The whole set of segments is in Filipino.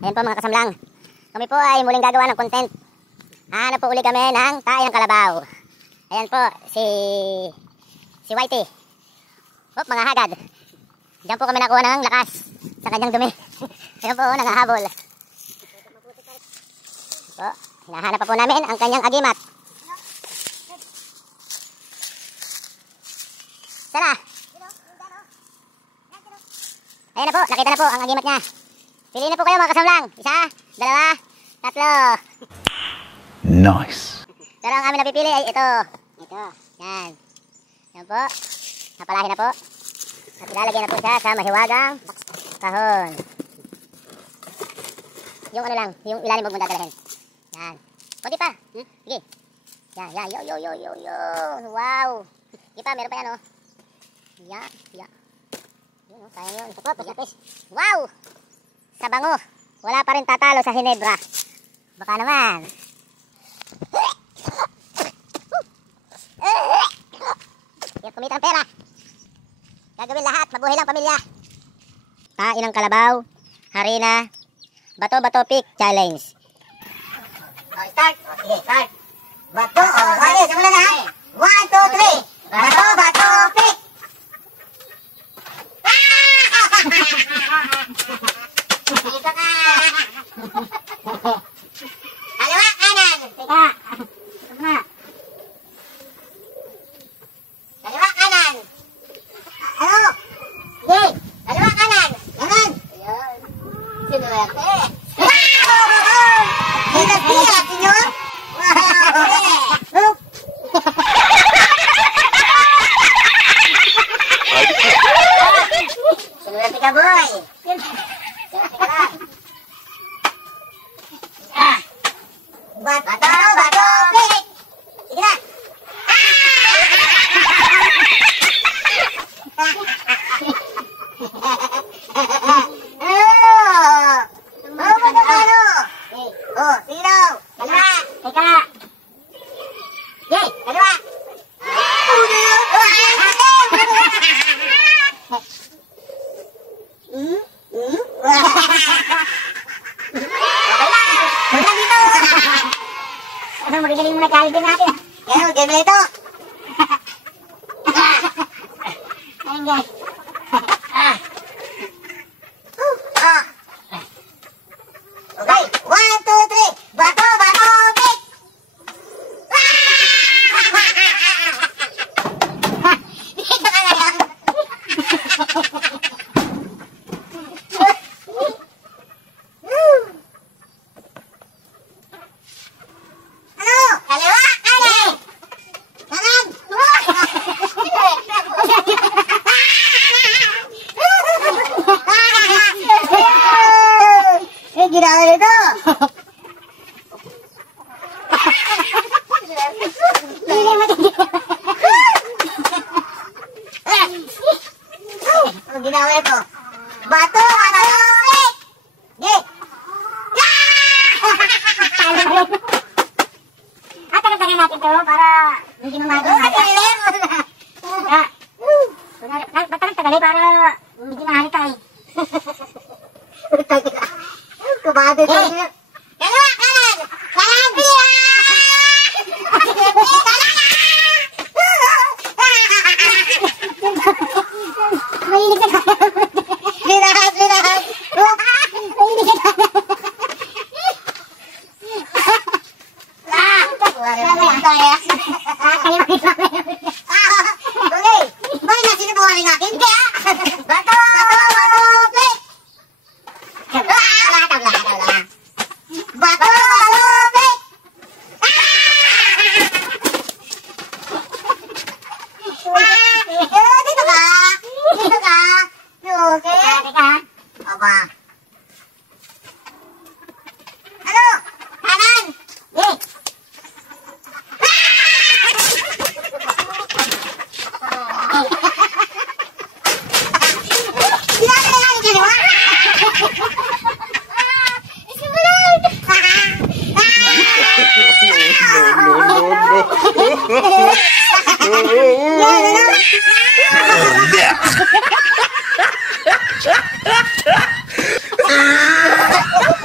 Ayan po mga kasamlang. Kami po ay muling gagawa ng content. Hanap po uli kami ng tae ng kalabaw. Ayan po, si Whitey. Hop, mga hagad. Diyan po kami nakuha ng lakas sa kanyang dumi. Ayan po, nangahabol. Po, hinahanap pa po namin ang kanyang agimat. Sana? Ayan na po, nakita na po ang agimat niya. Piliin na po kayo mga kasamlang. Isa, dalawa, tatlo. Nice. Pero ang amin napipili ay ito. Ito, yan. Yan po, napalahin na po. At ilalagay na po siya sa mahiwagang kahon. Yung ano lang, yung ilalim huwag mong dadalahin. Yan. Kunti pa. Sige. Yan, yan. Yo. Wow. Sige pa, meron pa yan, oh. Yan. Yun, oh. Kaya yun. Ito po, pagkapis. Wow! Sa bango. Wala pa rin tatalo sa Hinebra. Baka naman. Yan, kumita ng pera. Gagawin lahat. Mabuhay lang pamilya. Tae ng kalabaw. Harina. Bato-bato pick challenge. Start. Sige, start. Bato. Okay, simulan na. 1, 2, 3. Bato-bato pick. Dito ka. Kaliwa, kanan. Teka. Tama. Kaliwa, kanan. Ano? Sige. Kaliwa, kanan. Kanan. Ayan. Sinuwerte. Dito siya, senyor. Wow. Sinuwerte ka, boy. Bato, pick! Sige na! Oh, sige daw! Kaliwa! Teka! Yay! Kaliwa! Magagaling mo na kalibin natin. Yan, game na ito. Ayun guys. Okay, 1, 2, 3. Bato, pick! Dito ka na lang. Ginawa nito. Ang ginawa nito. Bato, pick! Yay! Tagal-tagal natin ito para hindi mamagod. Tagal-tagal para hindi mahalitay. Kabado ito. Kaliwa, kanan! Kanan! Mahilig na kanan. Linahat! Mahilig na kanan. Okay. Bakit na sinubuhanin natin? Bato! Pick! Bato! Pick! Dito ka! Okay? Aba. Ano? Kanan! Yay!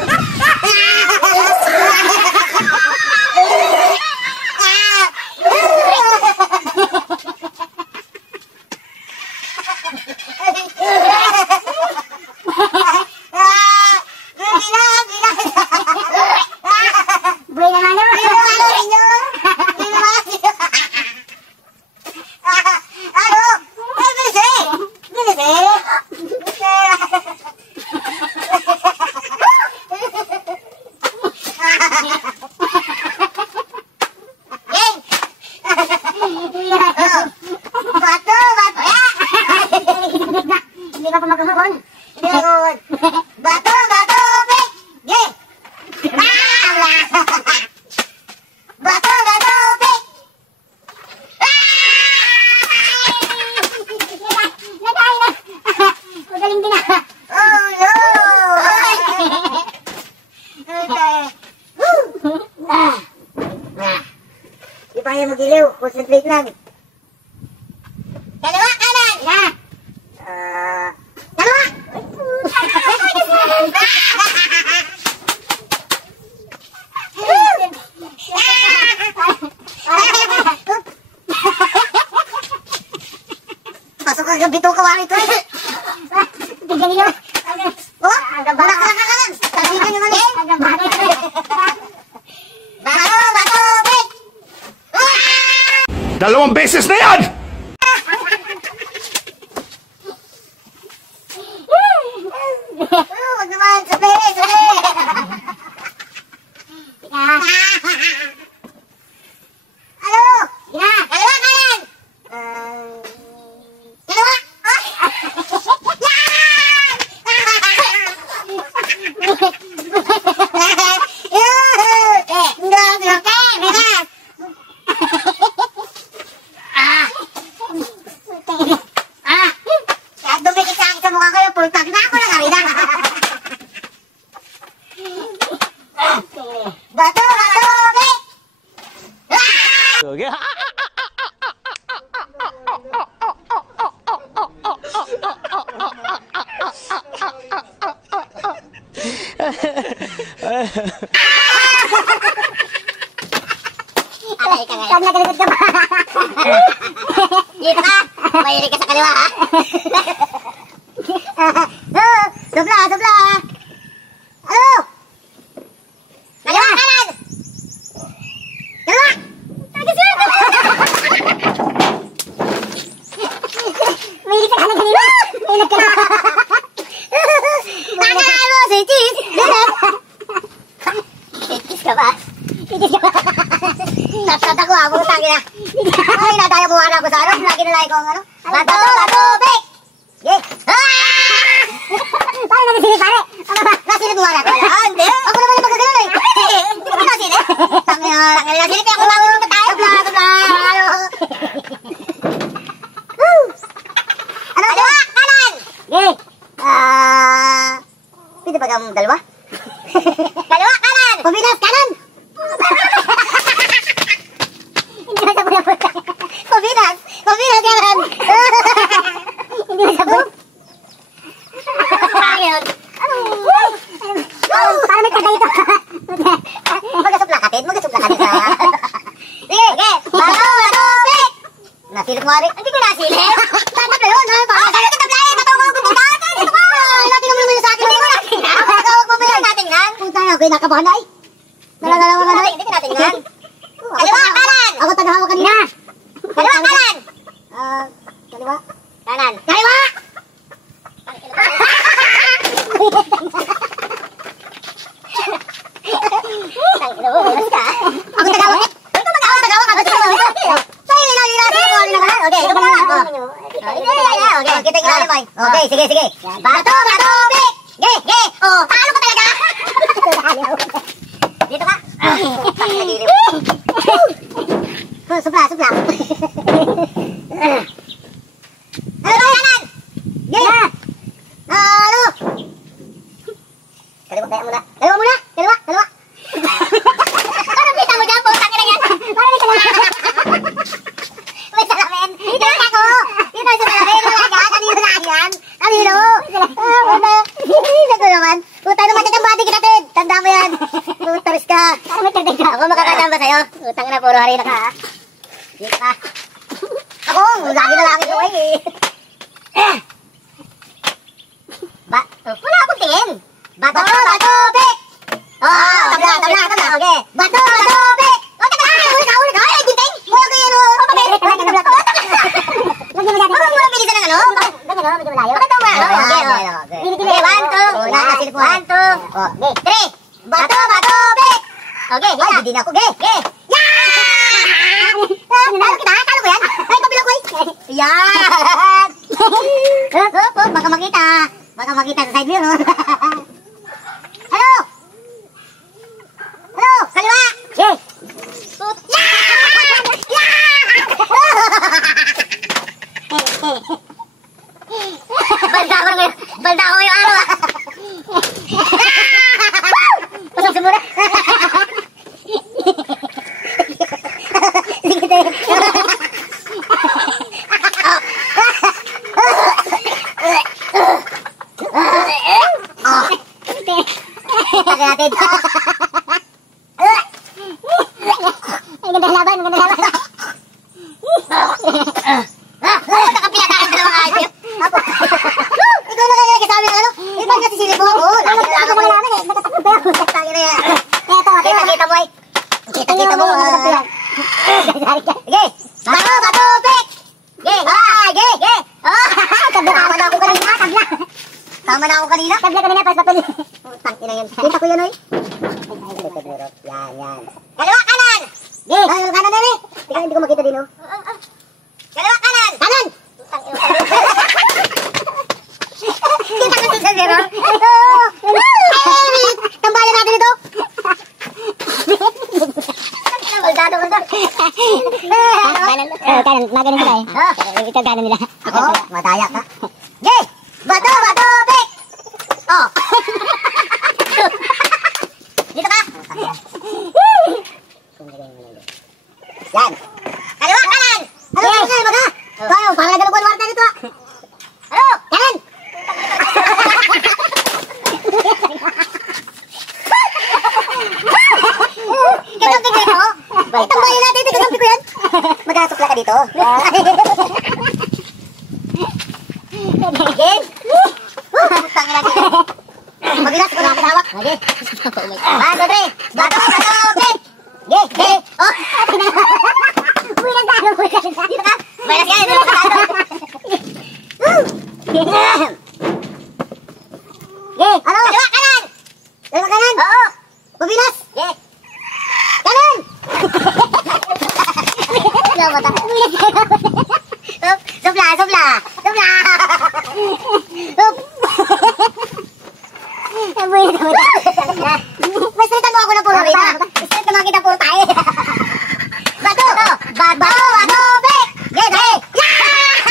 No. tayo mag-iliw. Concentrate lang. Kaliwa, kanan! Na! Kaliwa! Pasok ang gabi itong kawari ito eh. Tignan niyo. Oh, balak ka kanan. Tignan niyo ulit. Bato, bato, break! Dalawang beses na yan! Wag naman, sabi, sabi. Ano? Gina, kaliwa, kanan. Kaliwa. Dumikit sa akin sa mukha kayo, pultag na ako na karina. Bato, bato, break! Okay. Aray ka ngayon. Saan nagalikod ka ba? Dito ka. Mahilig ka sa kaliwa, ha? Dubla, dubla. Ano? Kaliwa, kanan! Dalawa! Mahilig ka na kanina. Mahilig ka na. Tangan mo si Cheese! Cheese ka ba? Natat ako, ha? Putang ina. Ay, nadaya buwana ko sa ano. Lagi nalay ko ang ano. Bato, bato, break! Yeah. Paano natin sili, pare? Nasilip buwana ko. Hindi. Ako naman yung magagano eh. Hindi ko nasilip. Tangina, nasilip yung kumawin ka tayo. Bla, bla, ano. Ano? Kaliwa, kanan! Okay. Pwede ba kang dalawa? Kaliwa, kanan! Puminas, kanan! Hindi na sabon ang puta. Puminas! Puminas, kanan! Hindi na sabon. Ayun. Para may tagay ito. Magasupla katid sa... Sige, bato, bato, break! Nasilip mo rin. Hindi ko nasilip. Tatap na yun, ha? Baka sa'yo kita play. Bato ko, kumita. Ito ko. Natin naman mo sa akin. Hindi ko natingnan. Huwag mo ba yung natingnan? Puta na, okay, nakabahan ay. Talaga naman ano. Hindi ko natingnan. Kaliwa, kanan! Ako tagahawa kanina. Kaliwa, kanan! Kaliwa. Kanan. Kaliwa! Tangina mo, meron ka. Ako tagahawa. Ito magawa ka. Sa'yo, nila, okay, ito magawa ko. Okay, kita yung alimay. Okay, sige, sige. Bato, bato, break! Ge! Oh, talo ko talaga! Dito ka. Nagilip. Supla, supla. Kaliwa, kanan! Yeah. Ano? Kaliwa, kaya muna. Kaliwa muna! Kaliwa, kaliwa! Parang kita mo dyan, putang ina yan! Para may kaliwa. May salamin! Dito ako! Dito sa salamin! Wala ka! Kanino na yan? Kanino? Ito naman! Puta naman tatambati kita, Ted! Tanda mo yan! Putaris ka! Para may tagay ka. Ako makakatamba sa'yo! Putang na, puro harina ka, ha? Dito ka! Ako! Lagi na lagi ko eh! Wala akong tingin! Bato, bato, break! Oh, tabla, okay. Bato, bato, break! Oh, taga! Ulit! Ay, ginting! Mula kayo, ano? Tabla! Lagyan mo natin. Parang mula bilisan ng ano? Ganyan o, medyo malayo. Bakit mo? Okay. Okay, 1, 2, 3. Bato, bato, break! Okay, Ay, hina. hindi na ako. Okay. Okay. Yan! Talo kita, talo ko yan. Ay, pabilog ko eh. Yan! Baka makita. Baka makita sa side mirror. Hello! Hello! Kaliwa! Okay. Balda ko ngayong araw ah. Pasok sa mura. Sige, Tagay natin. Ay, ganda laban, ganda laban. Nakapiyak ka ng mga ayos. Apo. Ikaw na kaya kasama ng ano? Ibang kasi silip mo. Oo, Ako mo laban eh, nakatakot ba ako? Tagay na yan. Eto, Kita mo ay. Kita mo. Sige. Bato, pik. Ge. Ge. Oh, tama na ako kanina. Tama na ako kanina. Tabla kanina, pas papel. Putang ina yan. Kita ko yun, oy. Yan. Kaliwa kanan. Ge. Kaliwa kanan na eh. Tingnan, hindi ko makita din, oh. Kaliwa kanan. Kanan. Kita ko sa zero. Tambayan natin ito. Soldado. Kanan, magaling sila eh. Ito kanan nila. Oo, madaya ka. Ge! Bato, pik! Oh. Dito ka. Yan. Kaliwa kanan. Ano ka kanan mga? Tayo, parang dalawang warta dito. Ano? Kanan. Kakampi ko ito. Itambayan natin ito. Kakampi ko yan. Mag-asukla ka dito. Game. Putang ina dito. Mabilas ko na hawak. Okay. 1, 2, 3. Bato, pik. Ge. Oh. Uy, nagdalo. Dito ka. Bilas yan. Dito ka. Ge. Ano? Kaliwa kanan. Kaliwa kanan. Oo. Mabilas. Ge. Kanan. Wala mata. Supla. Mas nalitan mo ako na puro rin ha. Mas nalitan mo kita puro tayo. Bato, pik. Ge.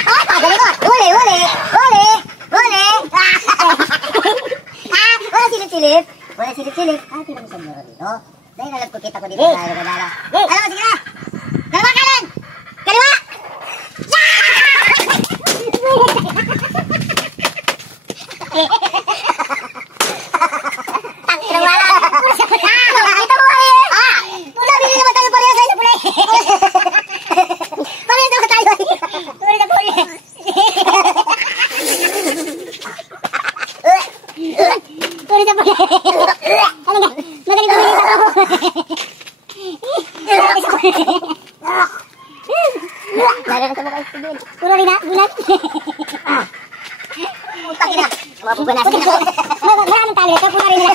Oh, pagaling ko. Huli. Wala silip-silip. Tira mo sa mura dito. Dahil alam ko kita ko dito. Ano, sige na. Kaliwa kanan. Kaliwa. Bili naman tayo pareha sa pulay. Pareha naman tayo. Pareha sa pulay. Tuloy sa pulay. Ano nga? Magaling ko nilita ako. Lalo na sa mga istudin. Puro rin na, bulan. Putang ina. Mapupunas. Maraming tali ito, puro rin na.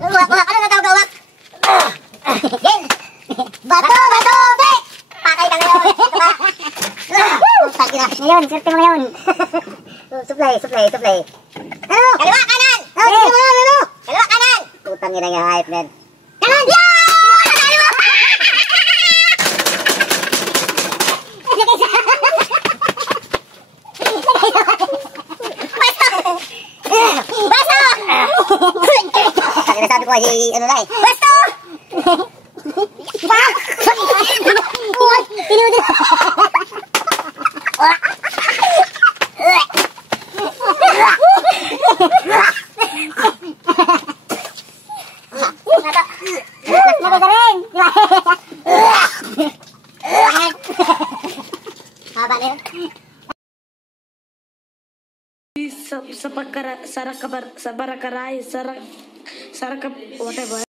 Ano na tawag? Game. Bato, pik. Patay ka ngayon. Putang ina. Ngayon, swerte mo ngayon. Supply. Ano? Kaliwa kanan. Ano? Kaliwa kanan. Putang ina nga hype man. Kanan. Basto! Sabi ko ay ano na eh. Basto! Tinudin. Nagagaling. Haba na yun. sa barakaray, whatever.